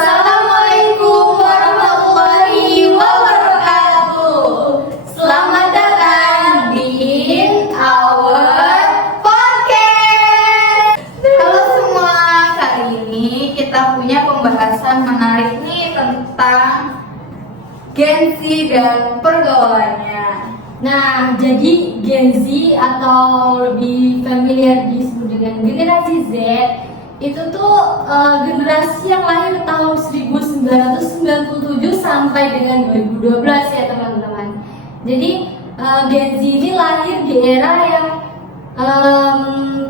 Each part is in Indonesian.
Assalamualaikum warahmatullahi wabarakatuh. Selamat datang di our podcast. Halo semua, kali ini kita punya pembahasan menarik nih tentang Gen Z dan pergaulannya. Nah, jadi Gen Z atau lebih familiar disebut dengan generasi Z itu tuh generasi yang lahir tahun 1997 sampai dengan 2012 ya teman-teman. Jadi Gen Z ini lahir di era yang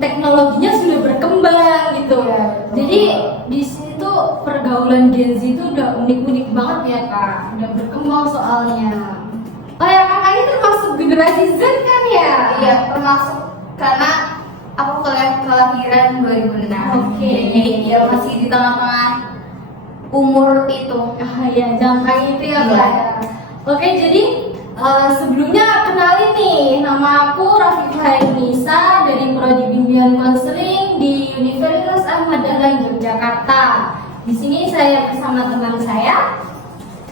teknologinya sudah berkembang gitu. Ya, jadi di sini tuh pergaulan Gen Z itu udah unik-unik banget ya kak, udah berkembang soalnya. Oh ya kakak ini termasuk generasi Z kan ya? Iya, termasuk karena aku kelahiran 2006. Oke. Jadi ya masih di tengah-tengah umur itu. Ah ya, jangan kayak gitu ya kak. Iya. Oke, jadi sebelumnya kenalin nih, nama aku Rafifah Nisa dari Prodi Bimbingan Konseling di Universitas Ahmad Dahlan Yogyakarta. Di sini saya bersama teman saya.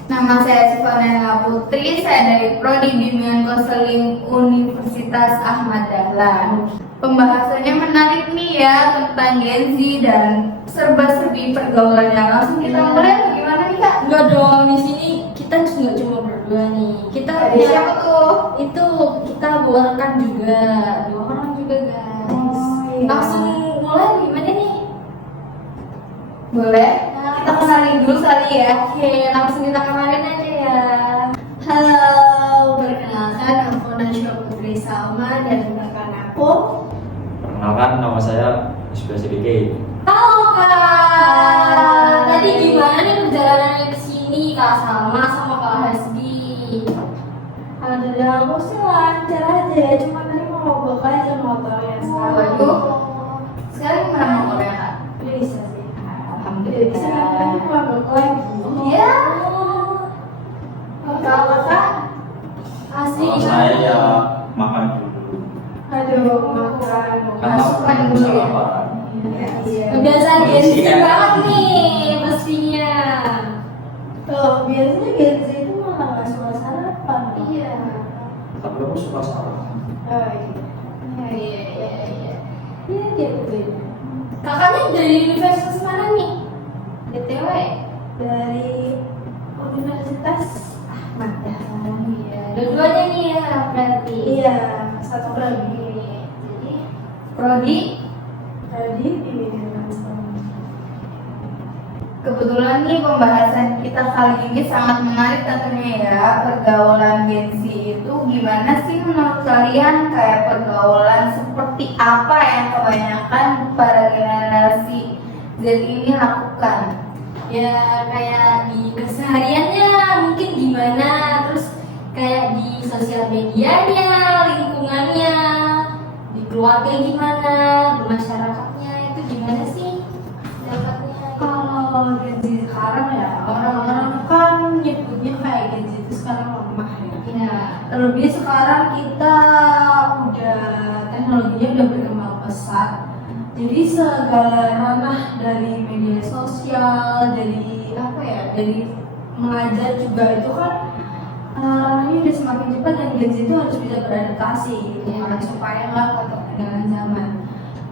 Nama saya Sifana Putri, saya dari Prodi Bimbingan Konseling Universitas Ahmad Dahlan. Pembahasannya menarik nih ya tentang Gen Z dan serba-serbi pergaulannya. Langsung kita mulai, gimana nih kak? Enggak dong, di sini kita nggak cuma berdua nih. Kita Ada punya- siapa tuh? Itu kita bawa rekan juga, 2 orang juga guys. Oh, iya. Langsung mulai gimana nih? Boleh? Kita kenalin dulu kali ya. Oke, langsung kita kenalin aja ya. Halo, perkenalkan aku Nasya Putri Salma dan rekan aku. Perkenalkan, nama saya Yusuf Sidiki. Halo kak. Tadi gimana nih perjalanannya ke sini kak Salma sama kak Hasbi? Alhamdulillah aku sih lancar aja ya, cuma tadi mau mogok aja motornya sekarang. Waduh. Sekarang gimana motornya kak? Bisa sih. Alhamdulillah. Sekarang tadi mogok lagi. Iya. Kalau kakak, Asli Kalau saya ya makan dulu. aduh makan. Kan Masukan aku dulu ya. lapar. Iya. kebiasaan Gen Z Iya. banget nih pastinya. Tuh biasanya Gen Z itu malah nggak suka sarapan. Iya. Tapi aku suka sarapan. Oh iya. Iya dia betul. Kakaknya dari universitas mana nih? BTW. Dari Universitas Ahmad Dahlan. Iya. Dua-duanya nih ya berarti. Iya, satu lagi. Jadi Prodi. Tadi bimbingan konseling. Kebetulan nih pembahasan kita kali ini sangat menarik tentunya ya. Pergaulan Gen Z itu gimana sih menurut kalian? Kayak pergaulan seperti apa yang kebanyakan para generasi Z ini lakukan? ya kayak di kesehariannya mungkin gimana, terus kayak di sosial medianya, lingkungannya, di keluarga gimana, bermasyarakatnya itu gimana sih pendapatnya? Kalau Gen Z sekarang ya, orang-orang kan nyebutnya kayak Gen Z itu sekarang lemah ya. Ya, Terlebih sekarang kita udah teknologinya udah berkembang pesat. Jadi segala ranah dari media sosial, dari apa ya, dari mengajar juga itu kan ranahnya udah semakin cepat dan Gen Z itu harus bisa beradaptasi gitu kan, supaya nggak ketok dengan zaman.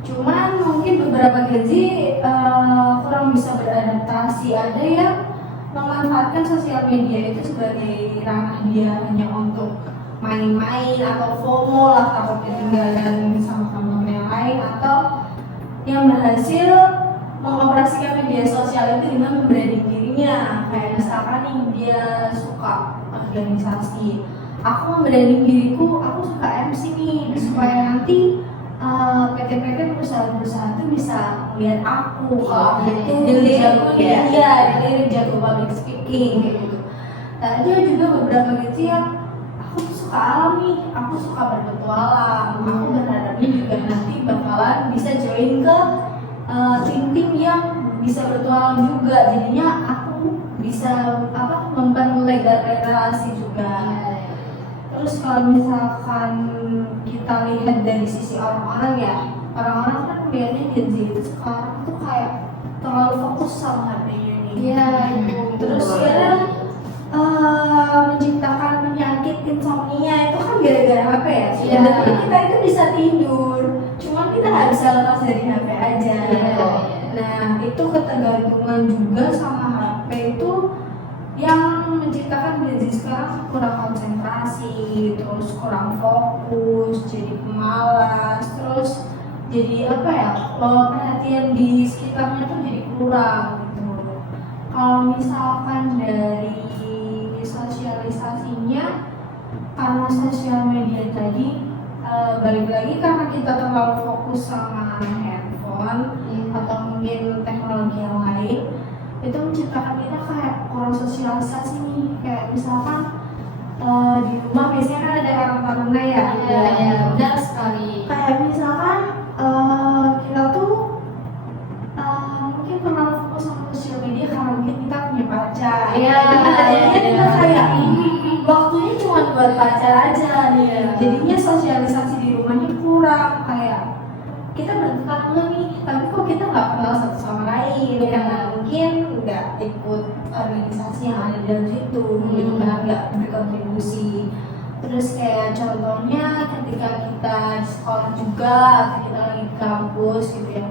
Cuman mungkin beberapa Gen Z kurang bisa beradaptasi. Ada yang memanfaatkan sosial media itu sebagai ranah dia hanya untuk main-main atau FOMO lah, takut ketinggalan sama teman yang lain, atau yang berhasil mengoperasikan media sosial itu dengan membranding dirinya. Kayak misalkan nih dia suka organisasi, aku membranding diriku, aku suka MC nih, supaya nanti PT-PT perusahaan-perusahaan itu bisa lihat aku kalau gitu, Dilirik, ya. iya, dilirik jago public speaking kayak gitu. Nah, ada juga beberapa gitu yang aku suka alam nih, aku suka berpetualang, aku berharapnya juga nanti bakalan bisa join ke tim-tim yang bisa bertualang juga, jadinya aku bisa memperlebar relasi juga. Terus kalau misalkan kita lihat dari sisi orang-orang ya, orang-orang kan melihatnya Gen Z itu sekarang tuh kayak terlalu fokus sama HP-nya nih. Iya, Terus ya menciptakan penyakit insomnia itu kan gara-gara HP ya. Sebenarnya kita itu bisa tidur, cuma kita nggak bisa lepas dari HP aja. Iya. Nah itu ketergantungan juga sama HP itu yang menciptakan Gen Z sekarang kurang konsentrasi, terus kurang fokus, jadi pemalas, terus jadi apa ya, perhatian di sekitarnya tuh jadi kurang gitu. Kalau misalkan dari sosialisasinya, karena sosial media tadi balik lagi karena kita terlalu fokus sama handphone atau mungkin teknologi yang lain, itu menciptakan kita kayak kurang sosialisasi nih. Kayak misalkan di rumah biasanya kan ada orang taruna ya. Iya, benar sekali. Kayak misalkan kita tuh mungkin terlalu fokus sama sosial media karena mungkin kita punya pacar. Iya. Jadinya kita kayak waktunya cuma buat pacar aja nih. Jadinya sosialisasi di rumahnya kurang, kayak kita bertetangga nih, tapi kok kita nggak kenal satu sama lain karena mungkin nggak ikut organisasi yang ada di dalam situ, gitu kan, nggak berkontribusi. Terus kayak contohnya ketika kita di sekolah juga atau kita lagi di kampus gitu ya,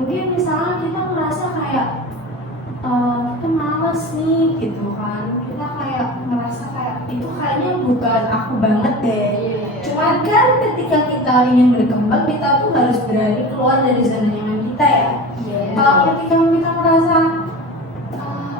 mungkin misalnya kita merasa kayak kita males nih gitu kan, kita kayak merasa kayak itu kayaknya bukan aku banget deh. Cuman kan ketika kita ingin berkembang, kita tuh harus berani keluar dari zona nyaman kita ya. Kalau ketika kita merasa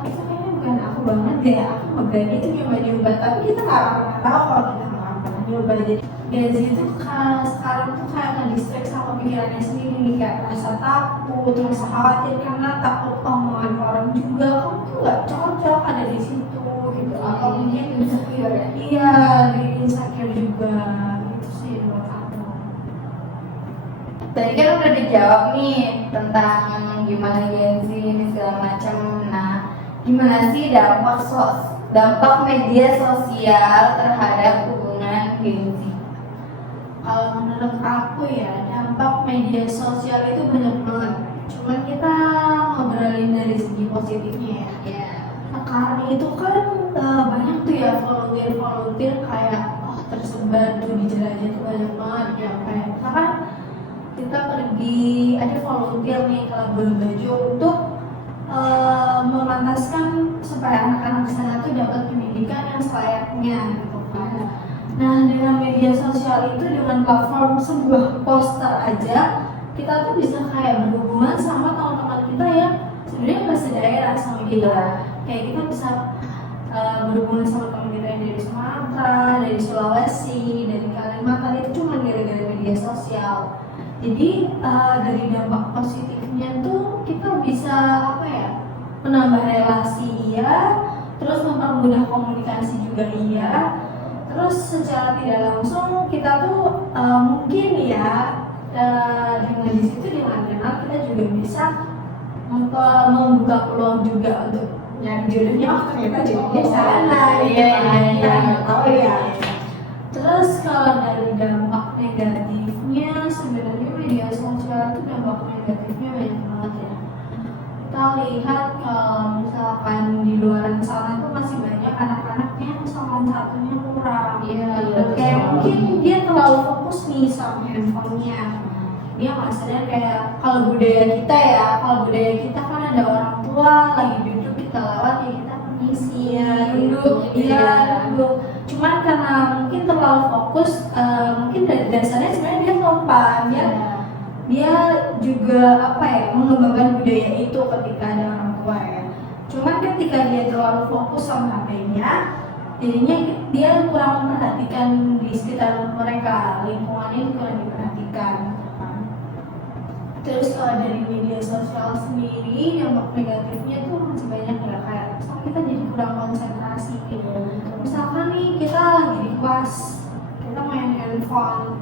itu kayaknya bukan aku banget deh, aku nggak berani itu nyoba-nyoba, tapi kita nggak pernah tahu kalau kita nggak pernah nyoba. Jadi Gen Z itu sekarang tuh kayak nge-distract sama pikirannya sendiri nih, kayak rasa takut, rasa khawatir karena takut omongan orang juga, kamu tuh nggak cocok ada di situ gitu, atau mungkin insecure ya. Iya, di insecure juga gitu sih menurut aku. Tadi kan udah dijawab nih tentang gimana Gen Z ini segala macam. Nah, gimana sih dampak media sosial terhadap hubungan Gen Z? Kalau menurut aku ya, dampak media sosial itu banyak banget. Cuman kita ngobrolin dari segi positifnya ya. Sekarang itu kan banyak tuh ya volunteer kayak tersebar tuh di jelajah tuh banyak banget ya. Kayak misalkan kita pergi, ada volunteer nih ke Labuan Bajo untuk memantaskan supaya anak-anak di sana tuh dapat pendidikan yang selayaknya gitu kan. Nah, dengan media sosial itu, dengan platform sebuah poster aja, kita tuh bisa kayak berhubungan sama teman-teman kita yang sebenarnya nggak sedaerah sama kita. Kayak kita bisa berhubungan sama teman kita yang dari Sumatera, dari Sulawesi, dari Kalimantan, itu cuma gara-gara media sosial. Jadi dari dampak positifnya tuh kita bisa menambah relasi iya, terus mempermudah komunikasi juga iya. Terus secara tidak langsung kita tuh mungkin ya dengan di situ dengan kenal kita juga bisa membuka peluang juga untuk nyari jodohnya. Oh ternyata jodohnya sana, nggak tahu ya. Terus kalau dari dampak negatifnya, sebenarnya media sosial itu dampak negatifnya banyak banget ya. Kita lihat kalau misalkan di luar sana tuh masih banyak anak-anak yang soal satunya kurang. Kayak mungkin dia terlalu fokus nih sama handphonenya. Dia nggak sadar kayak kalau budaya kita kan ada orang tua lagi duduk kita lewat ya kita permisi ya duduk duduk. Cuman karena mungkin terlalu fokus, mungkin dari dasarnya sebenarnya dia sopan dia juga mengembangkan budaya itu ketika ada orang tua ya. Cuman ketika dia terlalu fokus sama HP-nya, jadinya dia kurang memperhatikan di sekitar mereka, lingkungannya kurang diperhatikan. Terus kalau dari media sosial sendiri, dampak negatifnya tuh masih banyak ya, kayak kita jadi kurang konsentrasi gitu. Misalkan nih kita lagi di kelas, handphone.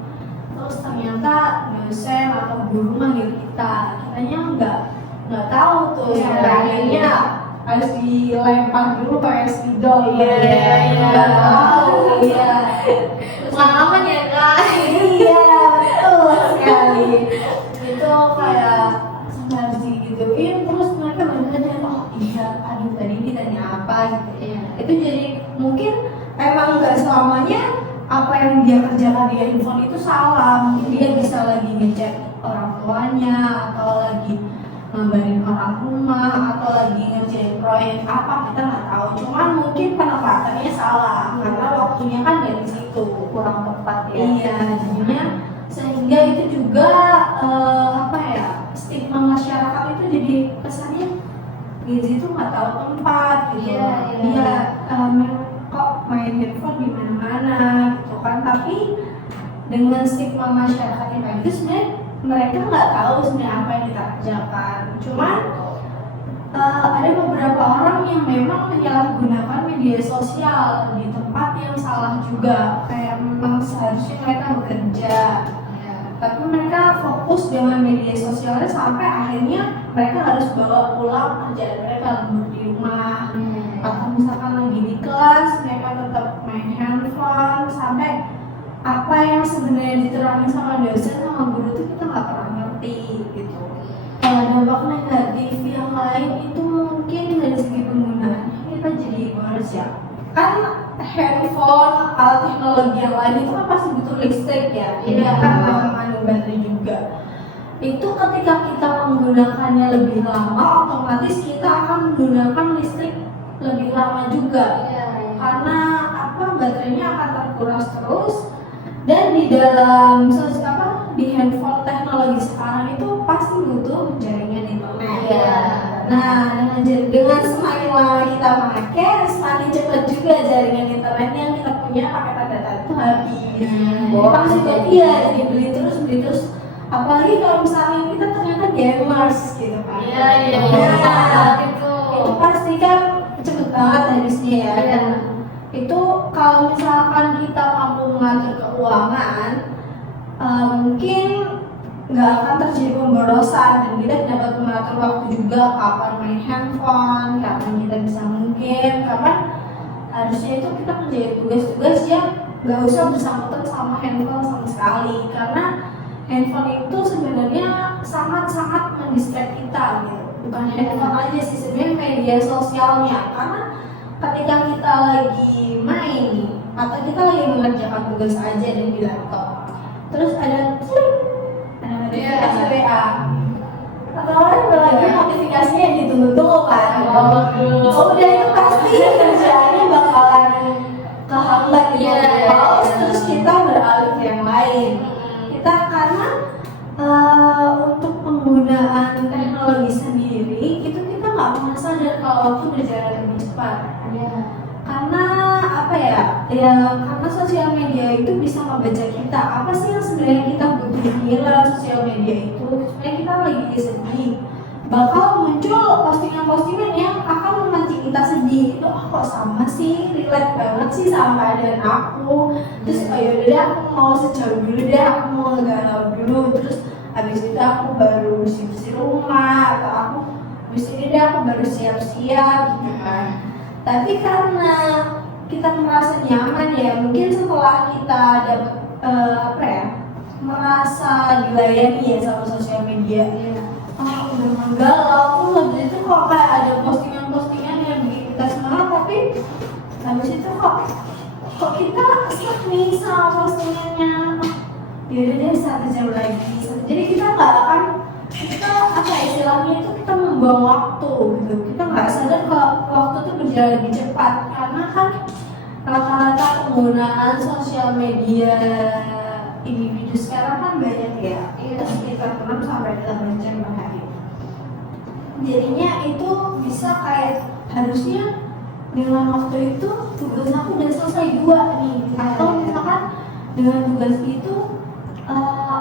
Terus ternyata dosen atau guru manggil kitanya nggak tahu tuh, Iya. sampai akhirnya harus dilempar dulu pakai spidol. Iya. Nggak tahu. Iya. Pengalaman ya kak. Iya, betul sekali. Itu kayak sampai harus digituin, terus mereka bener-bener oh iya, aduh tadi ditanya apa gitu. Iya. Itu jadi mungkin emang nggak selamanya apa yang dia kerjakan di handphone itu salah. Mungkin dia bisa lagi ngecek orang tuanya, atau lagi ngabarin orang rumah, atau lagi ngerjain proyek apa, kita nggak tahu. Cuman mungkin penempatannya salah karena waktunya kan dari situ Kurang tepat ya. Iya, jadinya sehingga itu juga apa ya, stigma masyarakat itu jadi kesannya Gizi itu nggak tahu tempat gitu. Iya, iya. Dia kok main handphone di mana-mana gitu kan. Tapi dengan stigma masyarakat yang kayak gitu sebenarnya mereka nggak tahu sebenarnya apa yang kita kerjakan. Cuman ada beberapa orang yang memang menyalahgunakan media sosial di tempat yang salah juga. Kayak memang seharusnya mereka bekerja, tapi mereka fokus dengan media sosialnya sampai akhirnya mereka harus bawa pulang kerjaan mereka lembur di rumah. Atau misalkan lagi di kelas mereka tetap main handphone sampai apa yang sebenarnya diterangin sama dosen sama guru itu kita nggak pernah ngerti gitu. Dampak negatif yang lain itu mungkin dari segi penggunaannya kita jadi boros ya. Kan handphone, alat teknologi yang lain itu kan pasti butuh listrik ya. Ini Iya. akan mengandung baterai juga. Itu ketika kita menggunakannya lebih lama, otomatis kita akan menggunakan listrik lebih lama juga. Karena apa, baterainya akan terkuras terus. Dan di dalam di handphone teknologi sekarang itu pasti butuh jaringan internet. Iya. Nah, dengan semakin lama kita pakai, semakin cepat juga jaringan internet yang kita punya, paket data itu habis. Orang juga iya, jadi beli terus. Apalagi kalau misalnya kita ternyata gamers gitu kan. Iya. Itu pasti kan cepet banget habisnya ya. Iya. Itu kalau misalkan kita mampu mengatur keuangan, mungkin nggak akan terjadi pemborosan dan kita dapat mengatur waktu juga, kapan main handphone, kapan kita bisa mungkin, kapan harusnya itu kita menjadi tugas-tugas yang nggak usah bersangkutan sama handphone sama sekali, karena handphone itu sebenarnya sangat-sangat mendistract kita gitu. Bukan handphone aja sih, sebenarnya media sosialnya, karena ketika kita lagi main atau kita lagi mengerjakan tugas aja dan di laptop, terus ada notifikasi WA atau ada lagi notifikasinya yang ditunggu-tunggu kan. Udah itu pasti kerjaannya bakalan kehambat gitu. Terus kita beralih ke yang lain. Kita karena untuk penggunaan teknologi sendiri itu kita nggak pernah sadar kalau waktu berjalan lebih cepat. Karena apa ya? Karena sosial media itu bisa membaca kita. Apa sih yang sebenarnya kita butuhin lewat sosial media itu? Sebenarnya kita lagi sedih, bakal muncul postingan-postingan yang akan memancing kita sedih. Itu kok sama sih, relate banget sih sama keadaan aku. Terus ayo deh aku mau sejauh dulu deh, aku mau galau dulu. Terus habis itu aku baru bersih-bersih rumah, atau aku habis ini deh aku baru siap-siap gitu kan. Tapi karena kita merasa nyaman ya, mungkin setelah kita dapat merasa dilayani ya sama sosial media, udah menggalau, terus itu kok kayak ada postingan-postingan yang bikin kita semangat, tapi habis itu kok kita stuck nih sama postingannya. Yaudah deh, 1 jam lagi. Jadi kita nggak akan, kita apa istilahnya itu, kita membuang waktu gitu. Kita nggak sadar kalau waktu itu berjalan lebih cepat, karena kan rata-rata penggunaan sosial media individu sekarang kan banyak ya, sekitar 6 sampai 8 jam per hari. Jadinya itu bisa kayak harusnya dengan waktu itu tugas aku udah selesai 2 nih, atau misalkan dengan tugas itu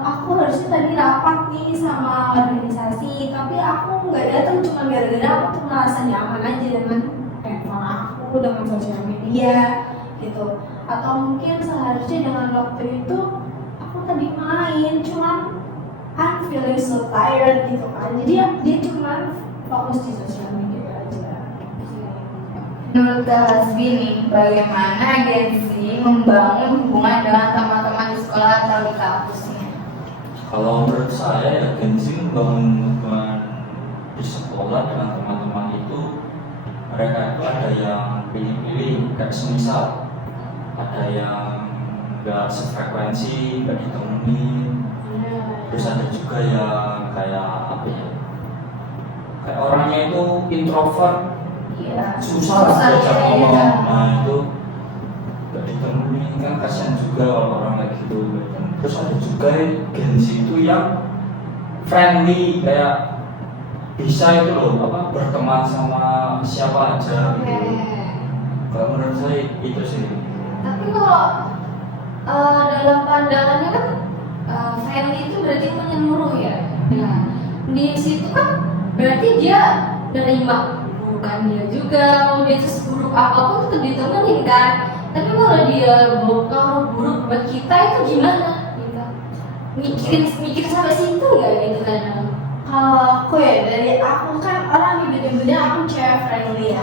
aku harusnya tadi rapat nih sama organisasi, tapi aku nggak datang cuma gara-gara aku tuh merasa nyaman aja dengan handphone aku, dengan sosial media gitu. Atau mungkin seharusnya dengan waktu itu feeling so tired gitu kan. Jadi dia cuma fokus di sosial media aja. Menurut Kak Hasbi nih, bagaimana Gen Z membangun hubungan dengan teman-teman di sekolah atau di kampusnya? Kalau menurut saya ya Gen Z membangun hubungan di sekolah dengan teman-teman itu, mereka itu ada yang pilih-pilih, kayak semisal ada yang nggak sefrekuensi, nggak ditemenin. Terus ada juga yang kayak apa ya, kayak orangnya itu introvert, Iya. susah diajak ngomong. Nah itu nggak ditemenin, kan kasihan juga kalau orang kayak gitu. Terus ada juga Gen Z itu yang friendly, kayak bisa itu loh apa, berteman sama siapa aja gitu. Kalau menurut saya itu sih. Tapi kalau dalam pandangannya kan friendly itu berarti menyeluruh ya. Nah, di situ kan berarti dia nerima bukan dia juga, mau dia seburuk apapun tetap ditemenin kan. Tapi kalau dia bawa buruk buat kita itu gimana? Gitu. Mikir sampai situ nggak gitu kan? Kalau aku ya, dari aku kan orang beda-beda, aku cewek friendly ya.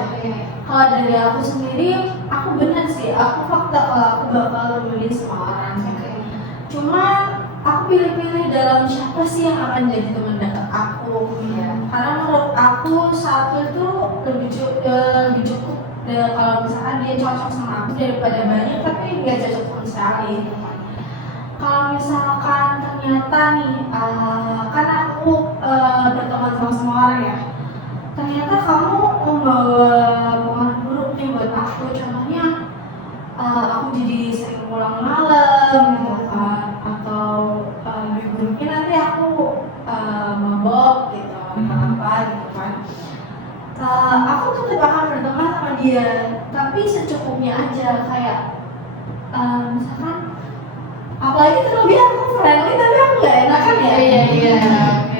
Kalau dari aku sendiri, aku bener sih, aku fakta kalau aku bakal nemenin semua orang. Cuma aku pilih-pilih dalam siapa sih yang akan jadi teman dekat aku. Karena menurut aku satu itu lebih cukup kalau misalkan dia cocok sama aku daripada banyak tapi nggak cocok sama sekali. Kalau misalkan ternyata nih, kan aku berteman sama semua orang ya, ternyata kamu membawa pengaruh buruk nih buat aku. Contohnya, aku jadi sering pulang malam gitu kan, atau lebih buruknya nanti aku mabok gitu, apa gitu kan. Aku tetap akan berteman sama dia, tapi secukupnya aja. Kayak misalkan, apalagi terlebih aku friendly tapi aku gak enakan ya. Iya.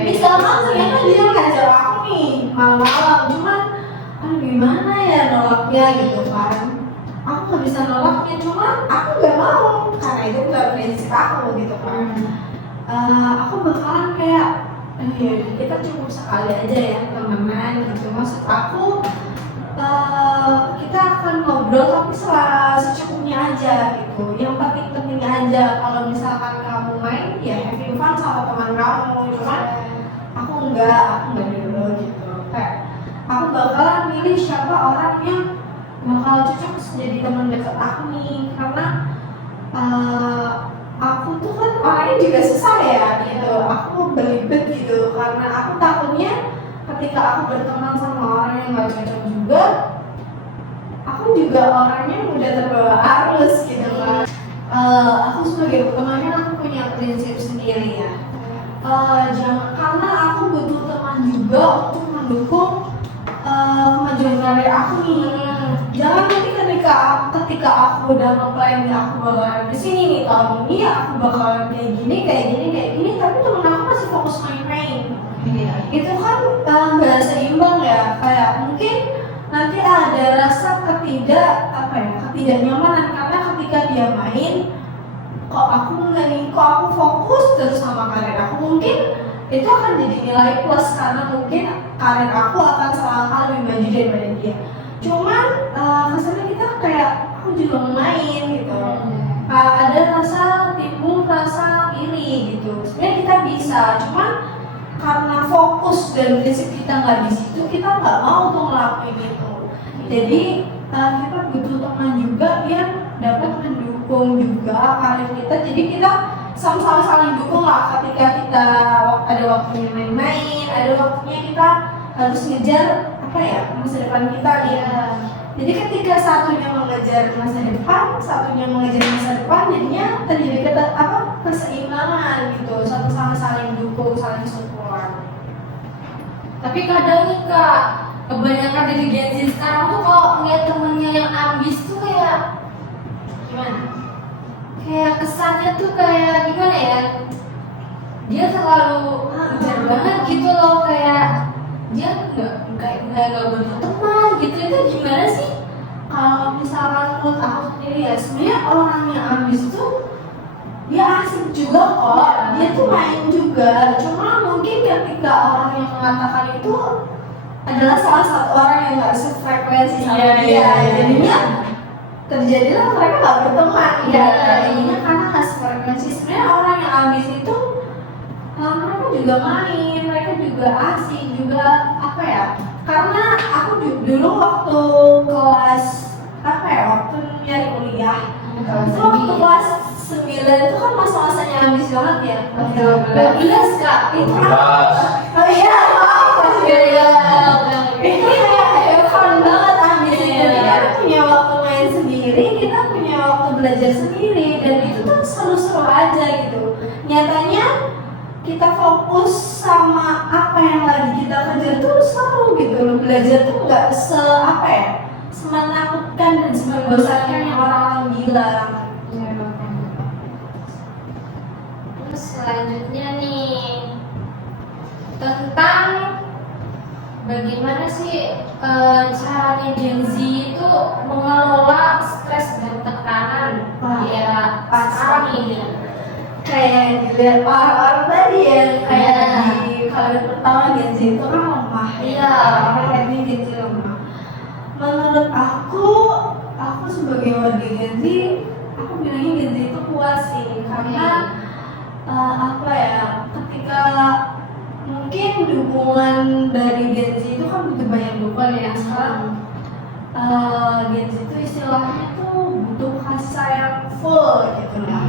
Misalkan ternyata dia ngajak aku nih malam-malam, cuman gimana ya nolaknya gitu kan. Aku gak bisa nolaknya, cuman aku gak mau karena itu gak prinsip aku gitu kan. Aku bakalan kayak ya kita cukup sekali aja ya temenan gitu. Maksud aku kita akan ngobrol tapi secukupnya aja gitu. Yang penting-penting aja. Kalau misalkan kamu main ya having fun sama teman kamu, cuman aku enggak dulu gitu. Kayak aku bakalan milih siapa orang yang bakal cocok jadi teman dekat aku nih, karena aku tuh kan orangnya juga susah ya gitu. Aku belibet gitu karena aku takutnya ketika aku berteman sama orang yang gak cocok juga, aku juga orangnya mudah terbawa arus gitu kan. Aku sebagai temannya aku punya prinsip sendiri ya. Jangan, karena aku butuh teman juga untuk mendukung kemajuan karir aku nih. Jangan nanti ketika aku udah nge-plan aku bakalan kesini nih tahun ini, aku bakalan kayak gini, tapi temen aku masih fokus main-main. Itu kan nggak seimbang ya. Kayak mungkin nanti ada rasa ketidaknyamanan karena ketika dia main, kok aku enggak nih, kok aku fokus terus sama karir aku. Mungkin itu akan jadi nilai plus karena mungkin karir aku akan selangkah lebih maju daripada dia. Cuman kesannya kita kayak aku juga main gitu. Ada rasa timbul rasa iri gitu. Sebenarnya kita bisa, cuman karena fokus dan prinsip kita nggak di situ, kita nggak mau untuk ngelakuin itu. Jadi kita butuh teman juga yang dapat mendukung juga karir kita. Jadi kita sama-sama saling dukung lah. Ketika kita ada waktunya main-main, ada waktunya kita harus ngejar masa depan kita ya. Jadi ketika satunya mengejar masa depan, satunya mengejar masa depan, jadinya terjadi keseimbangan gitu, sama-sama saling dukung, saling support. Tapi kadang nih Kak, kebanyakan dari Gen Z sekarang tuh kalau ngeliat temennya yang ambis tuh kayak gimana? Kayak kesannya tuh kayak gimana ya? Dia terlalu ngejar banget gitu loh, kayak dia nggak berteman gitu. Itu gimana sih? Kalau misalkan menurut aku sendiri ya, sebenarnya orang yang ambis tuh dia asik juga kok, dia tuh main juga. Cuma mungkin ketika orang yang mengatakan itu adalah salah satu orang yang nggak sefrekuensi sama dia, jadinya terjadilah mereka nggak berteman. Jadinya karena nggak sefrekuensi. Sebenarnya orang yang ambis itu mereka juga main, mereka juga asik, juga apa ya? Karena aku dulu waktu kelas apa ya, waktu nyari kuliah, itu waktu kelas 9 itu kan masa-masanya ambis banget ya. 12 Kak, itu oh iya, maaf kelas 9. Itu kayak fun banget ambis itu. Kita punya waktu main sendiri, kita punya waktu belajar sendiri, dan itu tuh seru-seru aja gitu. Nyatanya kita fokus sama apa yang lagi kita kejar tuh seru gitu loh. Belajar tuh nggak apa ya, semenakutkan dan semembosankan yang orang-orang bilang. Terus selanjutnya nih tentang bagaimana sih caranya Gen Z itu mengelola stres dan tekanan di era sekarang ini. Kayak dilihat orang-orang tadi ya, kayak di kalimat pertama Gen Z itu kan lemah. Iya, ini Gen Z lemah. Menurut aku sebagai warga Gen Z, aku bilangnya Gen Z itu kuat sih, karena apa ya, ketika mungkin dukungan dari Gen Z itu kan butuh banyak dukungan ya. Sekarang Gen Z itu istilahnya tuh butuh kasih sayang full gitu lah.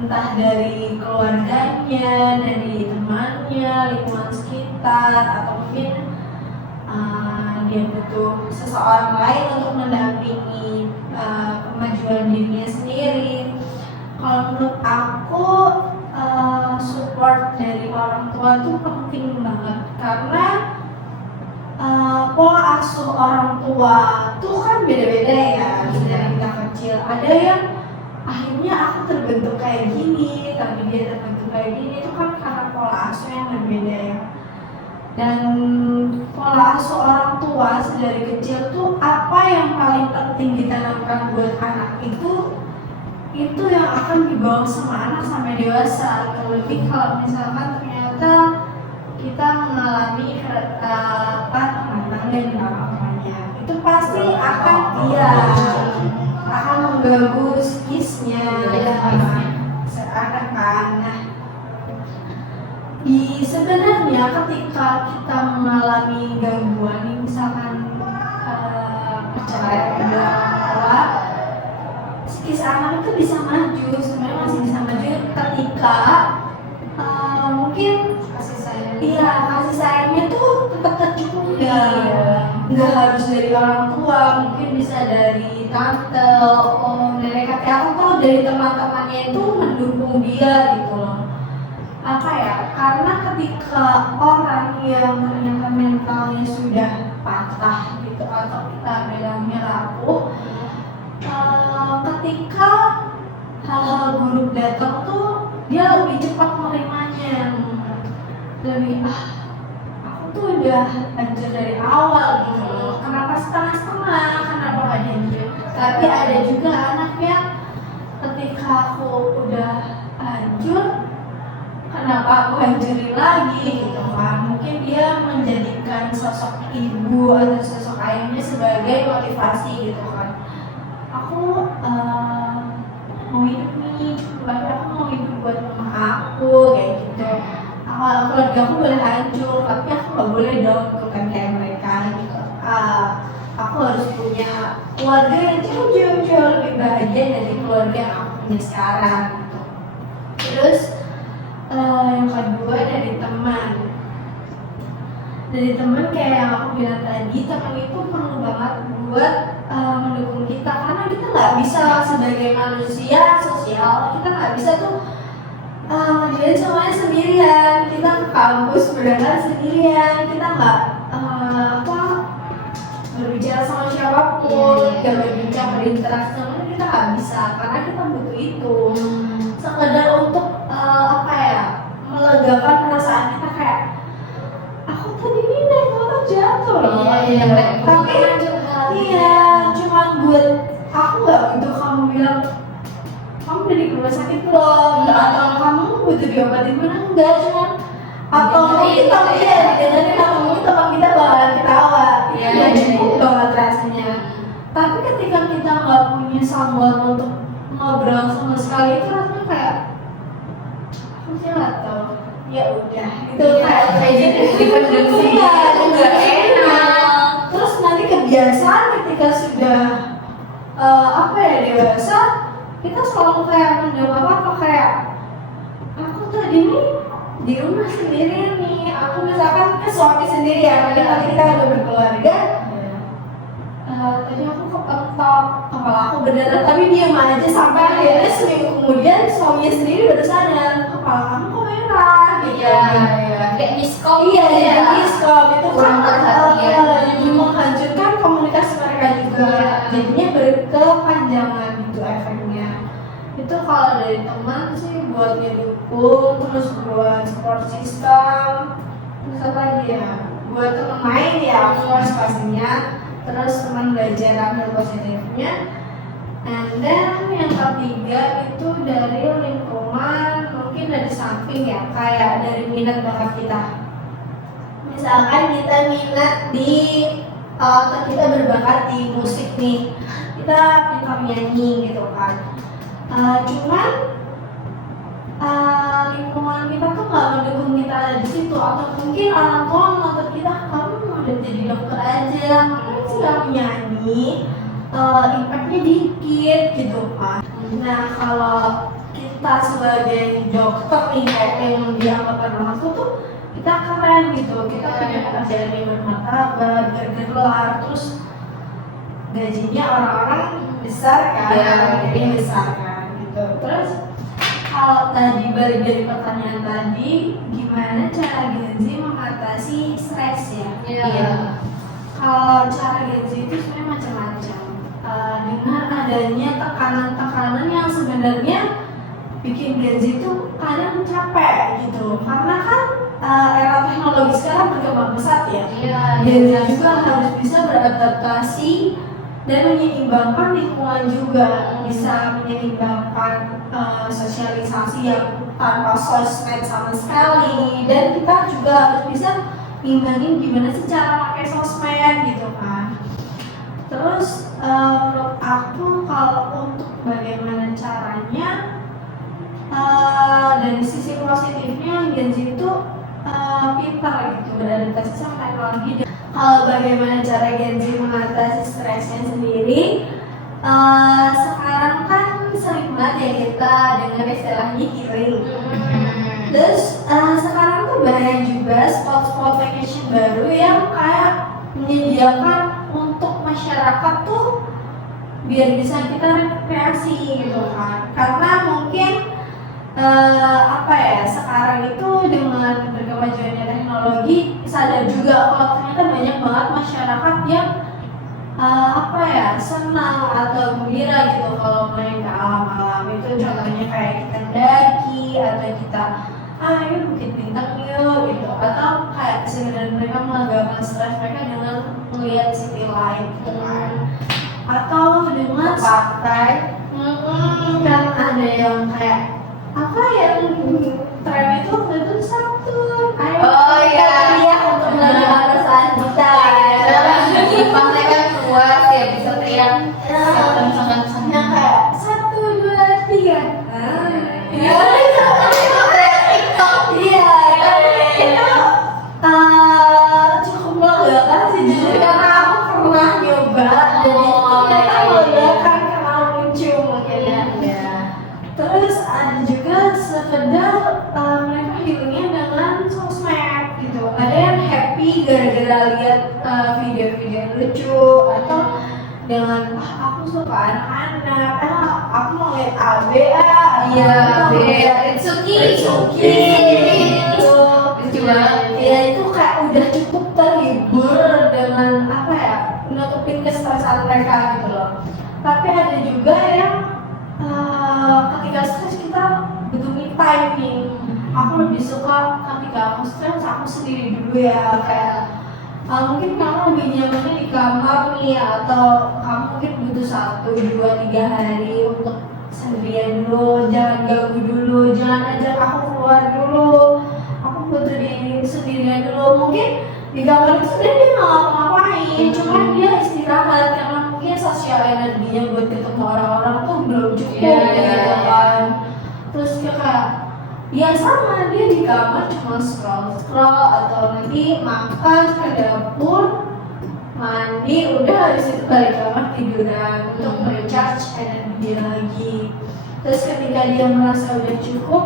Entah dari keluarganya, dari temannya, lingkungan sekitar, atau mungkin dia butuh seseorang lain untuk mendampingi kemajuan dirinya sendiri. Kalau menurut aku support dari orang tua tuh penting banget, karena pola asuh orang tua tuh kan beda-beda ya dari kita kecil. Ada yang akhirnya aku terbentuk kayak gini, tapi dia terbentuk kayak gini, itu kan karena pola asuh yang berbeda ya. Dan pola asuh orang tua dari kecil tuh apa yang paling penting ditanamkan buat anak itu yang akan dibawa sama anak sampai dewasa. Terlebih kalau misalkan ternyata kita mengalami tekanan dari orang tuanya, itu pasti akan akan mengganggu psikisnya seakan-akan. Nah, sebenarnya ketika kita mengalami gangguan, misalkan perceraian dari orang tua, psikis anak itu bisa maju, sebenarnya masih bisa maju ketika mungkin kasih sayangnya tuh tetap tercukupi. Nggak harus dari orang tua, mungkin bisa dari tante, om, nenek kakek, atau dari teman-temannya itu mendukung dia gitu loh. Apa ya, karena ketika orang yang ternyata mentalnya sudah patah gitu, atau kita bilangnya rapuh, ketika hal-hal buruk datang tuh dia lebih cepat menerimanya. Lebih aku tuh udah hancur dari awal gitu loh, kenapa setengah-setengah, kenapa gak hancur. Tapi ada juga anak yang ketika aku udah hancur, kenapa aku hancurin lagi gitu kan. Mungkin dia menjadikan sosok ibu atau sosok ayahnya sebagai motivasi gitu kan. Aku mau hidup nih, aku mau hidup buat mama aku kayak gitu. Keluarga aku boleh hancur, tapi aku gak boleh dong bukan kayak mereka gitu. Aku harus punya keluarga yang jauh lebih bahagia dari keluarga yang aku punya sekarang gitu. Terus yang kedua dari teman kayak yang aku bilang tadi, teman itu perlu banget buat mendukung kita, karena kita nggak bisa sebagai manusia sosial, kita nggak bisa tuh jadi semuanya sendirian. Kita ke kampus berangkat sendirian, kita nggak berbicara sama siapapun, nggak berbicara berinteraksi sama kita nggak bisa, karena kita butuh itu sekedar untuk melegakan perasaan kita. Kayak aku tadi ini naik motor jatuh loh, tapi cuma buat aku nggak butuh kamu bilang kamu dari rumah sakit belum, atau kamu diobatin mana enggak, cuman atau mungkin Dengerin tapi gitu ya ya. dengerin atau mungkin teman kita bakalan ketawa, Iya, itu iya, cukup iya. banget rasanya. Tapi ketika kita nggak punya sambal untuk ngobrol sama sekali, itu rasanya kayak aku sih nggak tahu, ya udah itu Kayak gitu dipendem sih, Iya, itu nggak enak. terus nanti kebiasaan ketika sudah apa ya, dewasa, kita selalu kayak mendem apa kayak aku tadi nih di rumah sendiri nih, aku misalkan ke suami sendiri ya, nanti kita udah berkeluarga, tadi aku kepentok kepala aku beneran, tapi diam aja sampai akhirnya seminggu kemudian suaminya sendiri baru sadar kepala kamu kok merah gitu. Iya. Kayak miskom Iya, gitu ya. jadi stop itu kan Kurang perhatian. jadi menghancurkan komunikasi mereka juga. Iya. Jadinya berkepanjangan gitu efeknya. Itu kalau dari teman sih buat ngedukung, terus buat support system, terus apa lagi ya? Buat teman main ya, of course pastinya. Terus teman belajar ambil positifnya. And then yang ketiga itu dari lingkungan, mungkin dari samping ya, kayak dari minat bakat kita. Misalkan kita minat di atau kita berbakat di musik nih, kita pintar nyanyi gitu kan. Cuman lingkungan kita tuh nggak mendukung kita ada di situ, atau mungkin orang tua menuntut kita, kamu udah jadi dokter aja, kamu sih nggak nyanyi, impactnya dikit gitu kan. Nah kalau kita sebagai dokter nih kayak yang dianggap orang tua tuh kita keren gitu, kita punya pekerjaan yang bermartabat, bergelar, terus gajinya orang-orang besar kan, Iya. gajinya besar kan gitu. Terus kalau tadi balik dari pertanyaan tadi, gimana cara Gen Z mengatasi stres ya? Iya. Kalau cara Gen Z itu sebenarnya macam-macam. Dengan adanya tekanan-tekanan yang sebenarnya bikin Gen Z itu kadang capek gitu, karena kan era teknologi sekarang berkembang pesat ya. Iya. Gen Z juga harus bisa beradaptasi dan menyeimbangkan lingkungan juga, bisa menyeimbangkan sosialisasi yang tanpa sosmed sama sekali, dan kita juga harus bisa ngimbangin gimana sih cara pakai sosmed gitu kan. Terus menurut aku kalau untuk bagaimana caranya, dari sisi positifnya Gen Z itu pintar gitu beradaptasi sama teknologi. Kalau bagaimana cara Gen Z mengatasi stresnya sendiri, sekarang kan sering banget ya kita dengar istilahnya healing. Terus sekarang tuh banyak juga spot-spot vacation baru yang kayak menyediakan untuk masyarakat tuh biar bisa kita rekreasi gitu kan. Karena mungkin apa ya, sekarang itu dengan berkemajuannya teknologi, sadar juga kalau ternyata banyak banget masyarakat yang apa ya, senang atau gembira gitu kalau main ke alam-alam. Itu contohnya kayak kita daki atau kita yuk Bukit Bintang yuk gitu, atau kayak sekedar mereka melegakan stres mereka dengan melihat city light gitu kan, atau dengan Pantai. kan ada yang kayak apa yang tren itu waktu itu Sabtu, ayo Oh, kita iya. teriak untuk melegakan perasaan kita. Di pantai kan luas ya, bisa teriak. Yang kayak 1, 2, 3. Iya. Itu kayak TikTok. Iya, tapi itu cukup melegakan sih jujur, karena aku pernah nyoba dan itu ternyata melegakan karena lucu mungkin ya. Terus ada juga sekedar mereka healingnya dengan sosmed gitu. Ada yang happy gara-gara lihat video-video lucu, atau dengan aku suka anak-anak, aku mau lihat AB Iya, aku mau lihat Ritsuki. Ritsuki gitu. Lucu banget. Ya itu kayak udah cukup terhibur dengan apa ya, nutupin kestresan mereka gitu loh. Tapi ada juga yang ketika stres kita butuh me time nih. Aku lebih suka ketika aku stres aku sendiri dulu ya, kayak mungkin kamu lebih nyamannya di kamar nih, atau kamu mungkin butuh 1, 2, 3 hari untuk sendirian dulu, jangan ganggu dulu, jangan ajak aku keluar keluar dulu, aku butuh diri sendirian dulu. Mungkin di kamar itu sebenarnya dia nggak ngapa-ngapain, cuma dia istirahat karena mungkin sosial energinya buat ketemu orang-orang tuh belum cukup gitu kan. Terus dia kayak ya sama, dia di kamar cuma scroll atau nanti makan ke dapur, mandi, udah habis itu balik kamar tiduran untuk recharge energi lagi. Terus ketika dia merasa udah cukup,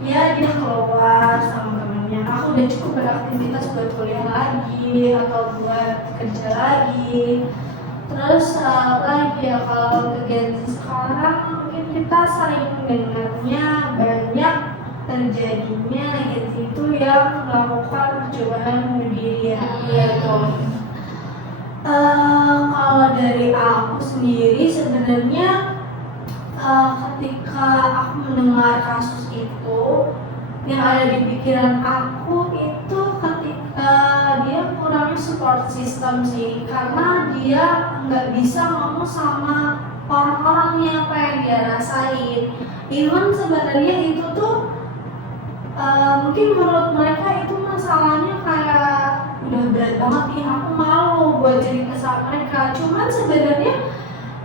ya dia keluar sama temennya. Aku udah cukup beraktivitas buat kuliah lagi atau buat kerja lagi. Terus lagi ya, kalau untuk Gen Z sekarang mungkin kita sering mendengarnya banyak terjadinya Gen Z itu yang melakukan percobaan bunuh diri ya. Kalau dari aku sendiri sebenarnya ketika aku mendengar kasus itu, yang ada di pikiran aku itu ketika dia kurangnya support system sih, karena dia nggak bisa ngomong sama orang-orangnya apa yang dia rasain. Even sebenarnya itu tuh mungkin menurut mereka itu masalahnya kayak udah berat banget nih, aku malu buat cerita sama mereka. Cuman sebenarnya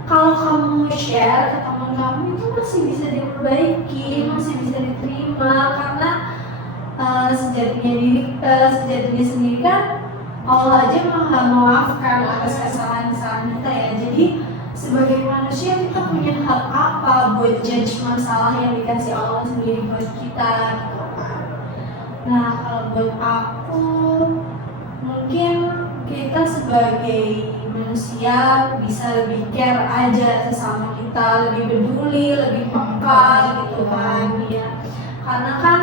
kalau kamu share ke teman kamu itu masih bisa diperbaiki, masih bisa diterima, karena sejatinya sendiri kan Allah aja maha memaafkan atas kesalahan-kesalahan kita ya. Jadi sebagai manusia kita punya hak apa buat judge masalah yang dikasih Allah sendiri buat kita gitu kan. Nah kalau buat aku mungkin kita sebagai manusia bisa lebih care aja sesama kita, lebih peduli, lebih peka gitu kan ya. Karena kan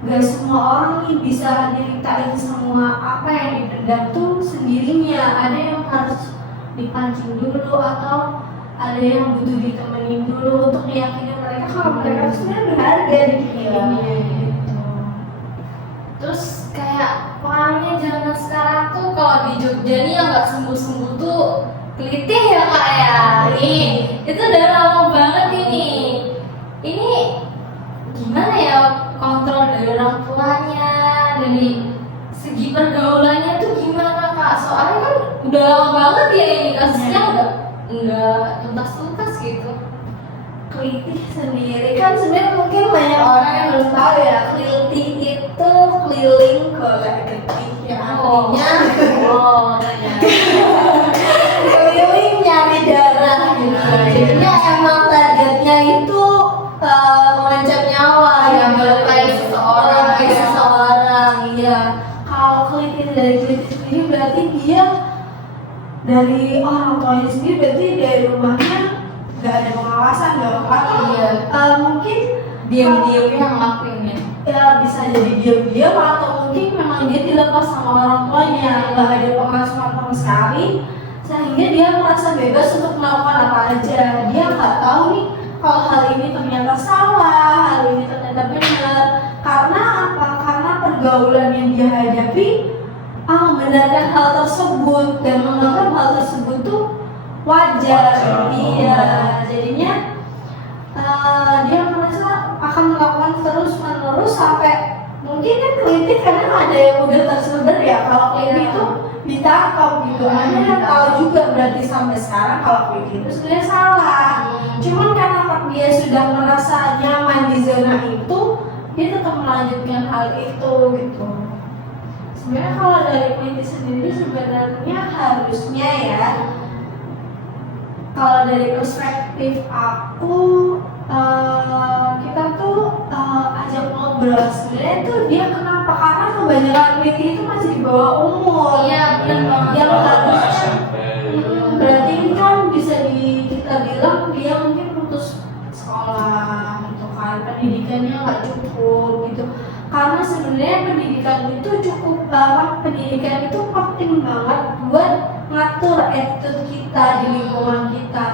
gak semua orang nih bisa nyeritain semua apa yang dipendam tuh sendirinya. Ada yang harus dipancing dulu atau ada yang butuh ditemenin dulu untuk meyakini mereka kalau mereka sebenarnya berharga di dunia gitu. Terus kayak pengaruhnya zaman sekarang tuh kalau di Jogja nih yang nggak sembuh-sembuh tuh kelitih ya kak ya. Nih itu udah lama banget ini. Ini gimana ya kontrol dari orang tuanya, dari segi pergaulannya tuh gimana kak? Soalnya kan udah lama banget ya ini kasusnya udah nggak tuntas-tuntas gitu. Kelitih sendiri kan sebenarnya mungkin banyak orang yang belum tahu ya, kelitih itu keliling golek getih yang artinya keliling nyari darah gitu. Jadinya emang targetnya itu mengancam nyawa ya, melukai seseorang. Iya. Kalau kelitih dari kelitih sendiri berarti dia dari orang tuanya sendiri, berarti dari rumahnya nggak ada pengawasan, nggak apa-apa. Iya. Mungkin Diam-diamnya ngelakuinnya. ya bisa jadi diam-diam atau mungkin memang dia dilepas sama orang tuanya, nggak ada pengasuhan sama sekali, sehingga dia merasa bebas untuk melakukan apa aja. Dia nggak tahu nih kalau hal ini ternyata salah, hal ini ternyata benar. Karena apa? Karena pergaulan yang dia hadapi membenarkan hal tersebut dan menganggap hal tersebut tuh wajar. Iya, jadinya dia merasa akan melakukan terus-menerus sampai mungkin kan kelitih karena ada yang udah tersebar ya. Kalau kelitih itu ditangkap gitu, ada yang tahu juga berarti sampai sekarang kalau kelitih itu sebenarnya salah. Cuman karena dia sudah merasa nyaman di zona itu, dia tetap melanjutkan hal itu gitu. Sebenarnya kalau dari kelitih sendiri sebenarnya harusnya ya, kalau dari perspektif aku, kita tuh ajak ngobrol. Sebenarnya tuh dia kenapa? Karena kebanyakan kelitih itu masih di bawah umur. Iya, benar banget. Yang harusnya berarti ini kan bisa kita bilang dia mungkin putus sekolah gitu kan, pendidikannya nggak cukup gitu. Karena sebenarnya pendidikan itu pendidikan itu penting banget buat ngatur attitude kita di lingkungan kita.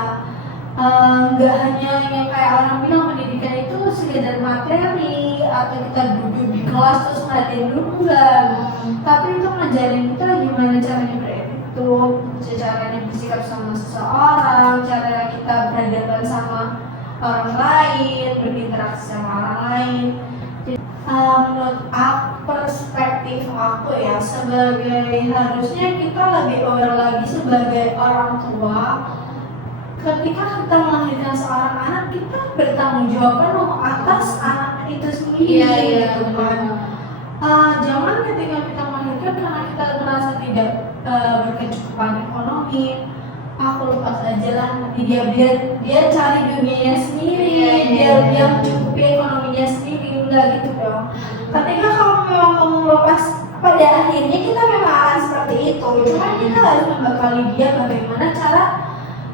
Nggak hanya yang kayak orang bilang pendidikan itu sekedar materi atau kita duduk di kelas terus ngeliatin dulu, enggak. Tapi itu ngajarin kita gimana caranya berattitude, caranya bersikap sama seseorang, cara kita berhadapan sama orang lain, berinteraksi sama orang lain. Menurut aku, perspektif aku ya, sebagai harusnya kita lebih aware lagi sebagai orang tua. Ketika kita melahirkan seorang anak, kita bertanggung jawab penuh atas anak itu sendiri. Gitu kan. Jangan ketika kita melahirkan karena kita merasa tidak berkecukupan ekonomi, aku lepas aja lah, nanti dia cari dunianya sendiri, dia mencukupi ekonominya sendiri, enggak gitu dong. Ketika kamu memang mau melepas, pada akhirnya kita memang akan seperti itu. Cuman kita harus membekali dia bagaimana cara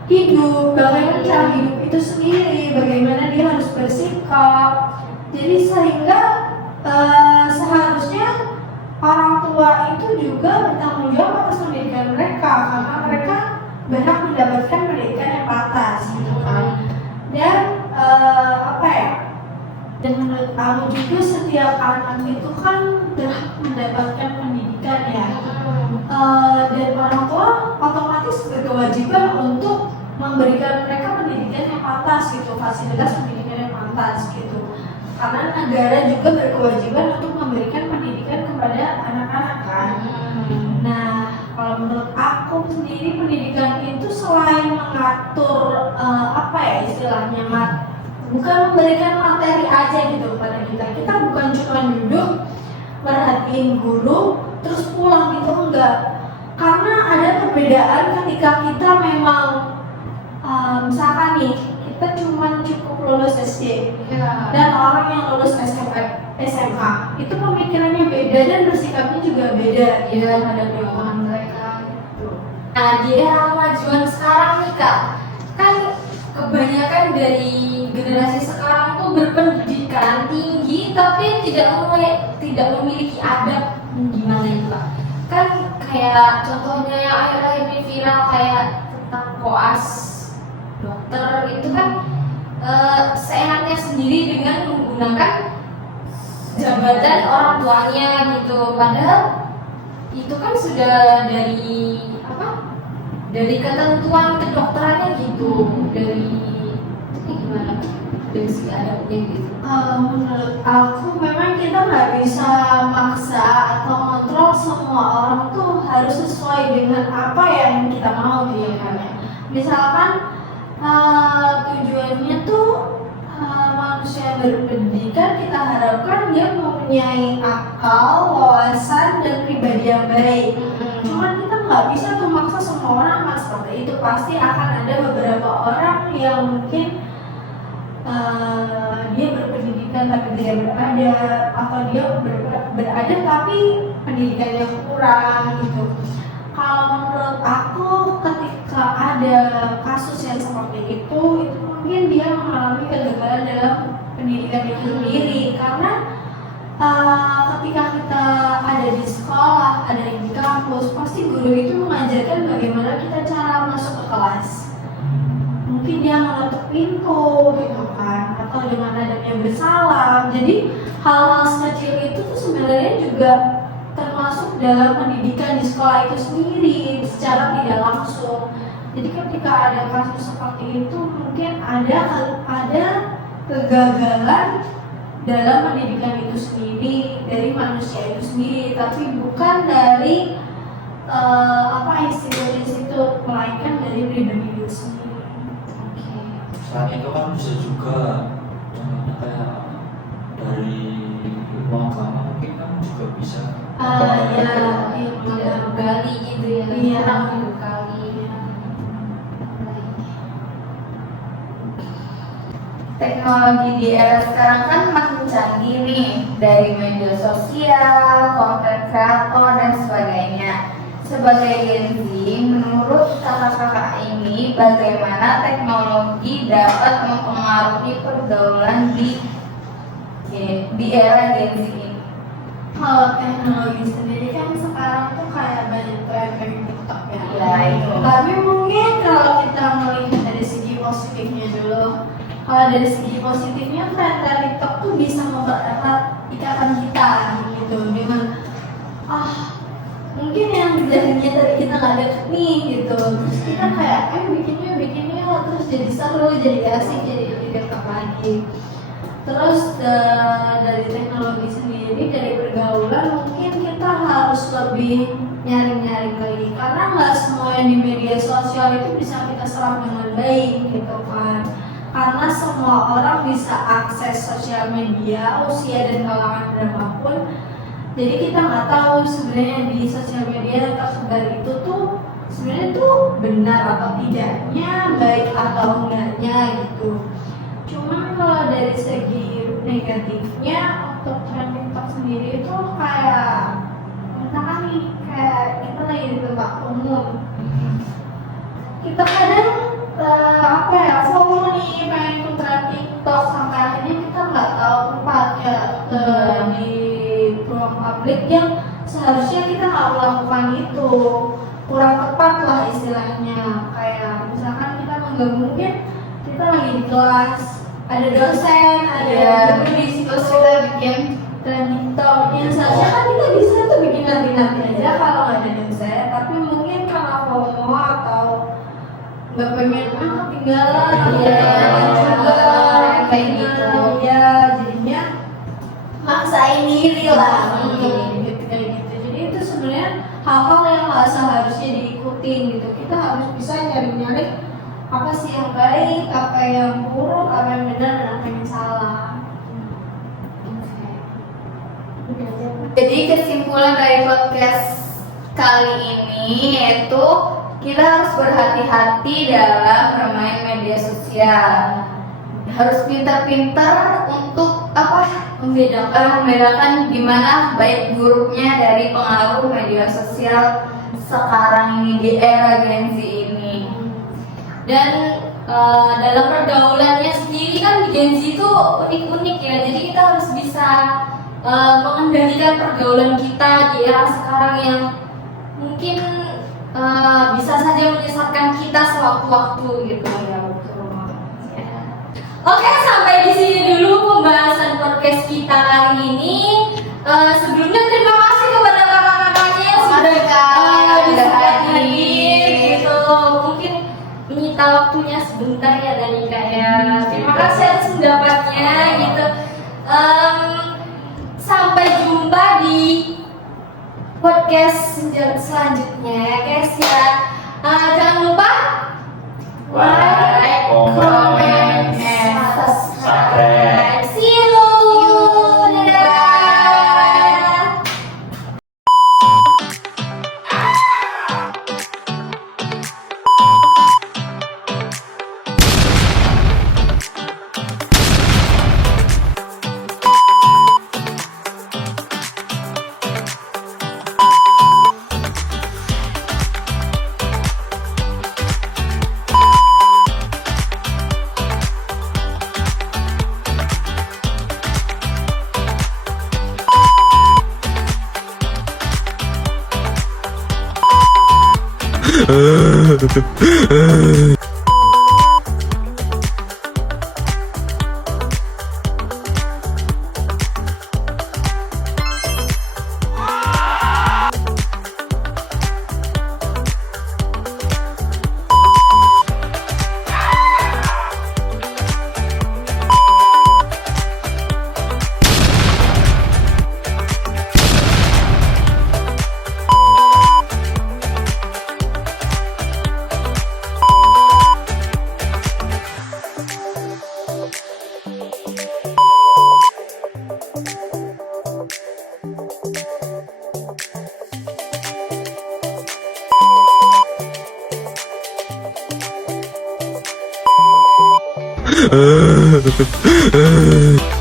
hidup, bagaimana cara hidup itu sendiri, bagaimana dia harus bersikap. Jadi sehingga seharusnya orang tua itu juga bertanggung jawab atas pendidikan mereka, karena mereka berhak mendapatkan pendidikan yang pantas gitu kan. Dan dan menurut aku juga setiap anak itu kan berhak mendapatkan pendidikan ya. Dan orang tua otomatis berkewajiban untuk memberikan mereka pendidikan yang pantas gitu, fasilitas pendidikan yang pantas gitu. Karena negara juga berkewajiban untuk memberikan pendidikan kepada anak-anak kan. Nah, kalau menurut aku sendiri, pendidikan itu selain mengatur istilahnya bukan memberikan materi aja gitu kepada kita bukan cuma duduk merhatiin guru terus pulang gitu, enggak. Karena ada perbedaan ketika kita memang misalkan nih kita cuma cukup lulus SD dan orang yang lulus SMA itu pemikirannya beda dan bersikapnya juga beda terhadap lingkungan mereka gitu. Nah, di era kemajuan sekarang nih Kak, kan kebanyakan dari generasi sekarang tuh berpendidikan tinggi tapi tidak memiliki adab. Gimana itu Kak? Kan kayak contohnya yang akhir-akhir ini viral kayak tentang koas dokter itu kan seenaknya sendiri dengan menggunakan jabatan orang tuanya gitu, padahal itu kan sudah dari ketentuan kedokterannya gitu, dari gimana dari segi adabnya gitu. Menurut aku memang kita nggak bisa maksa atau kontrol semua orang tuh harus sesuai dengan apa yang kita mau gitu kan ya. Misalkan tujuannya tuh manusia berpendidikan, kita harapkan dia mempunyai akal, wawasan, dan pribadi yang baik. Cuman kita nggak bisa tuh maksa semua orang akan seperti itu. Pasti akan ada beberapa orang yang mungkin dia berpendidikan tapi tidak beradab, atau dia beradab tapi pendidikannya kurang gitu. Kalau menurut aku, ketika ada kasus yang seperti itu mungkin dia mengalami kegagalan dalam pendidikan itu sendiri. Karena ketika kita ada di sekolah, ada di kampus, pasti guru itu mengajarkan bagaimana kita cara masuk ke kelas. Mungkin dia mengetuk pintu gitu kan, atau dengan adanya bersalam. Jadi hal-hal sekecil itu tuh sebenarnya juga termasuk dalam pendidikan di sekolah itu sendiri secara tidak langsung. Jadi ketika ada kasus seperti itu mungkin ada kegagalan dalam pendidikan itu sendiri dari manusia itu sendiri, tapi bukan dari institusi itu, melainkan dari pribadi itu sendiri. Selain itu kan bisa juga contohnya kayak dari ilmu agama mungkin kan juga bisa Gali gitu ya. Iya. Gali. Teknologi di era sekarang kan makin canggih nih, dari media sosial, konten kreator dan sebagainya. Sebagai Gen Z, menurut kakak-kakak ini bagaimana teknologi dapat mempengaruhi pergaulan di era Gen Z ini? Kalau teknologi sendiri kan sekarang tuh kayak banyak tren TikTok ya. Ya, itu. Tapi mungkin kalau kita melihat dari segi positifnya dulu, kalau dari segi positifnya tren TikTok tuh bisa mempererat ikatan kita gitu dengan mungkin yang jadinya dari kita nggak deket nih gitu, terus kita kayak bikin yuk terus jadi seru, jadi asik, jadi lebih dekat lagi. Terus dari teknologi sendiri, dari pergaulan mungkin kita harus lebih nyari-nyari lagi, karena nggak semua yang di media sosial itu bisa kita serap dengan baik gitu kan. Karena semua orang bisa akses sosial media, usia dan kalangan berapapun. Jadi kita nggak tahu sebenarnya di sosial media tersebar itu tuh sebenarnya tuh benar atau tidaknya, baik atau enggaknya gitu. Cuman kalau dari segi negatifnya untuk tren TikTok sendiri itu kayak misalkan nih, kayak kita lagi di tempat umum, kita kadang apa ya, FOMO nih pengen ikut tren TikTok sampai akhirnya kita nggak tahu tempat ya di ruang publik yang seharusnya kita nggak melakukan itu, kurang tepat lah istilahnya. Kayak misalkan kita mengganggu, mungkin kita lagi di kelas, ada dosen, ada guru di situ, Terus kita bikin tren TikTok yang seharusnya kan kita bisa tuh bikin nanti aja kalau nggak ada dosen, tapi mungkin karena FOMO atau nggak pengen ketinggalan, kayak gitu. ya jadinya maksain diri lah gitu kayak gitu. Jadi itu sebenarnya hal-hal yang nggak seharusnya diikutin gitu. Kita harus bisa nyari-nyari apa sih yang baik, apa yang buruk, apa yang benar dan apa yang salah. Jadi kesimpulan dari podcast kali ini yaitu kita harus berhati-hati dalam bermain media sosial. Harus pintar-pintar untuk membedakan gimana baik buruknya dari pengaruh media sosial sekarang ini di era Gen Z ini. Dan dalam pergaulannya sendiri kan di Gen Z itu unik-unik ya. Jadi kita harus bisa mengendalikan pergaulan kita di era sekarang yang mungkin bisa saja menyesatkan kita sewaktu-waktu gitu ya. Oke, sampai di sini dulu pembahasan podcast kita kali ini. Sebelumnya terima kasih kepada kakak-kakaknya yang sudah hadir gitu. Mungkin menyita waktunya sebentar ya tadi Kak ya. Terima kasih atas pendapatnya gitu. Sampai jumpa di podcast selanjutnya ya guys ya. Jangan lupa Like, comment, and subscribe. See you. Dadah. Ah